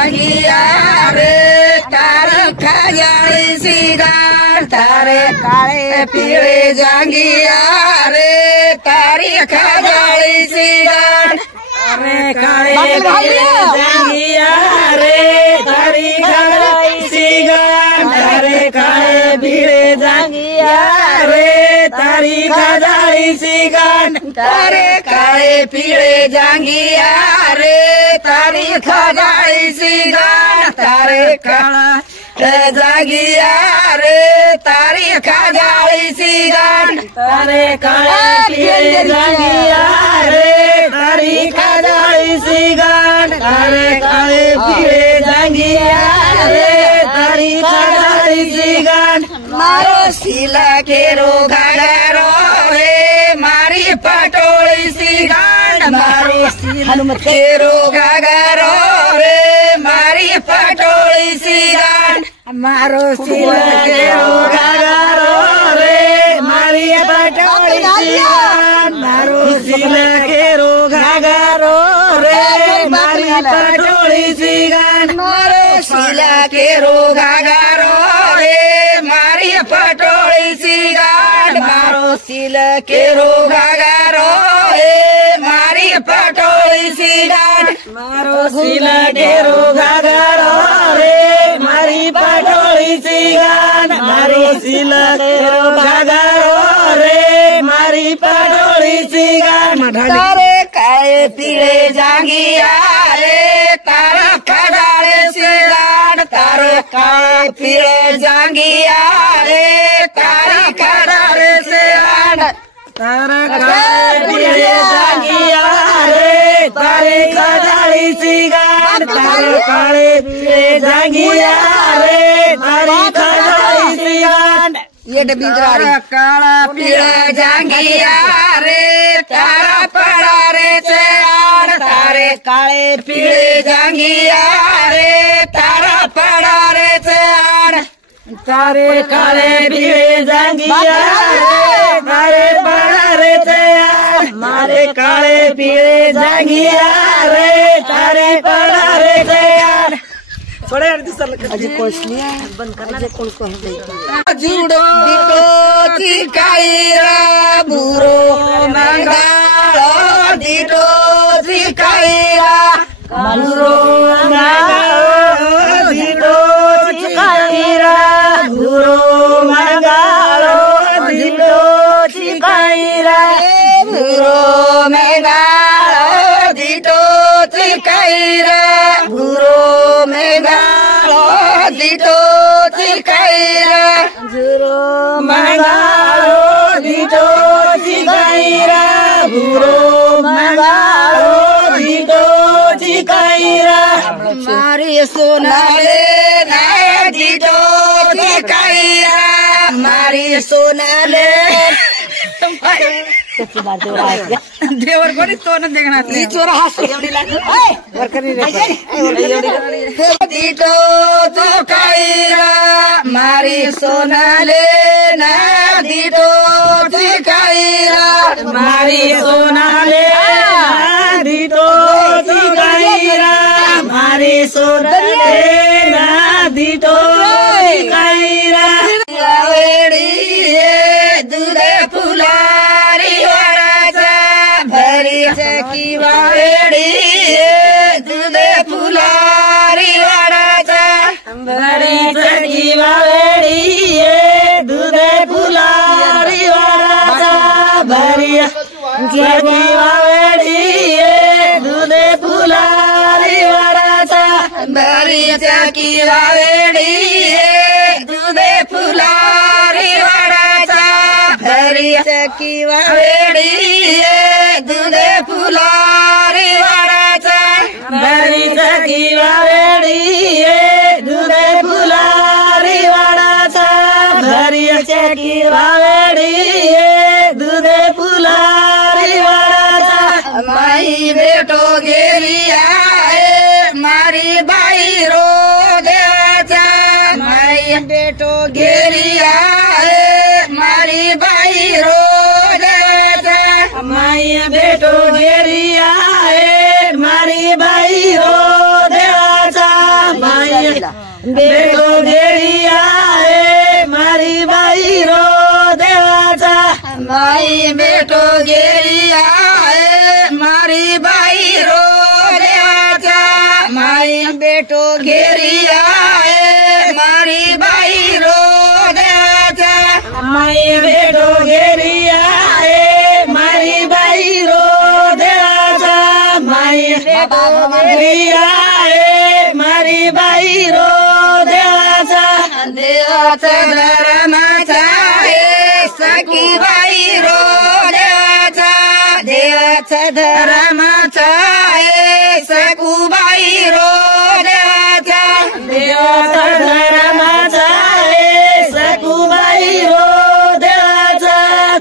जांगिया रे तारी खजाली सी गांठ तारे काले पीले जांगिया रे तारी खजाली सी गांठ तारे काले पीले जांगिया रे तारी खजाली सी गांठ तारे काले पीले जांगिया रे तारी खजाली सी गांठ तारे काले पीले जांगिया रे तारी खजाली सी गांठ तारे काला जांगिया रे तारी खजाली सी गांठ तारे काले पीले जांगिया रे तारी खजाली सी गांठ तारे काले पीले जांगिया रे तारी खजाली सी गांठ मारो सिला केरो घाघरो रे मारी पटोली सी गांठ मारो सिला केरो घाघरो रे मारी पटोली सी गांठ मारो सिला केरो घाघरो रे मारी पटोली सी गांठ मारो सिला केरो घाघरो रे मारी पटोली सी गांठ मारो सिला केरो घाघरो रे मारी पटोली सी गांठ मारो सिला केरो घाघरो रे मारी पटोली सी गांठ मारो सिला केरो घाघरो रे मारी पटोली सी गांठ मारो सिला केरो घाघरो रे मारी पटोली सी गांठ तारे काले पीले जांगिया रे तारा खजाली सी गांठ तारे काले पीले जांगिया रे तारी खजाली सी गांठ तारा काले पीले जांगिया रे तारी खजाली सी गांठ तारे काले पीले जांगिया रे तारी खजाली सी गांठ ये तारा काला पीले जांगिया रे तारा पड़ा रे चार तारे काले पीले जांगिया रे तारा पड़ा रे चार तारे काले पीले जांगिया रे तारे पड़ा रे चार मारे काले पीले जांगिया रे तारे पड़ा रे चार बड़े अजी कुछ नहीं है बंद करना कौन को जुड़ो चिकाईरा बुरो मंगालो दीटो चिकाईरा बुरो मंगालो दीटो चिकाईरा बुरो मंगालो दीटो चिकाईरा बुरो मंगालो दीटो चिकाईरा बुरो मंगालो दीटो चिकाईरा बुरो मंगालो दीटो चिकाईरा बुरो मंगालो दीटो चिकाईरा मारी सोनाले ना दीटो चिकाईरा मारी सोनाले देवर को तो न देखना चोरा हंस दीटो तो काईरा मारी सोनाले ना दीटो चिकाईरा मारी सोनाले दीटो चिकाईरा मारी सोनाले ना दीटो चिकाईरा दूधे फुलारी वाराचा भरी की वावेड़ी दूधे फुलारी वाराचा भरी की वावेड़ी दूधे फुलारी वाराचा भरी की वावेड़ी दूधे फुलारी वाराचा भरी की वावेड़ी दूधे फुलारी वाराचा भरी की वावेड़ी दूधे फुलारी वाराचा भरी की वावेड़ी दूधे फुलारी वाराचा भरी की वावेड़ी दूधे फुलारी वाराचा माई बेटो गेरिया मारी बाई रो देचा माई बेटो गेरिया मारी बाई रो देचा माई बेटो गेरिया मारी बाई रो देचा बेटो घेरी आए मारी बाई रो देवाचा माई बेटो घेरी आए मारी बाई रो देवाचा माई बेटो घेरी आए मारी बाई रो देवाचा माई बेटो घेरी आए मारी बाई रो देवाचा माई बेटो घेरी आए मारी बाई रो देवाचा देवाचा धर्माचा सखी बाई रो देवाचा देवाचा धर्माचा सखूबाई रो देवाचा देवाचा धर्माचा सखूबाई रो देवाचा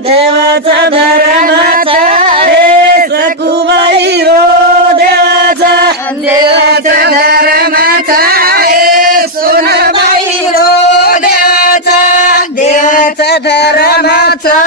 देवाचा धर्माचा सखूबाई रो देवाचा देवाचा धर्माचा सोनाबाई रो देवाचा देवाचा धर्माचा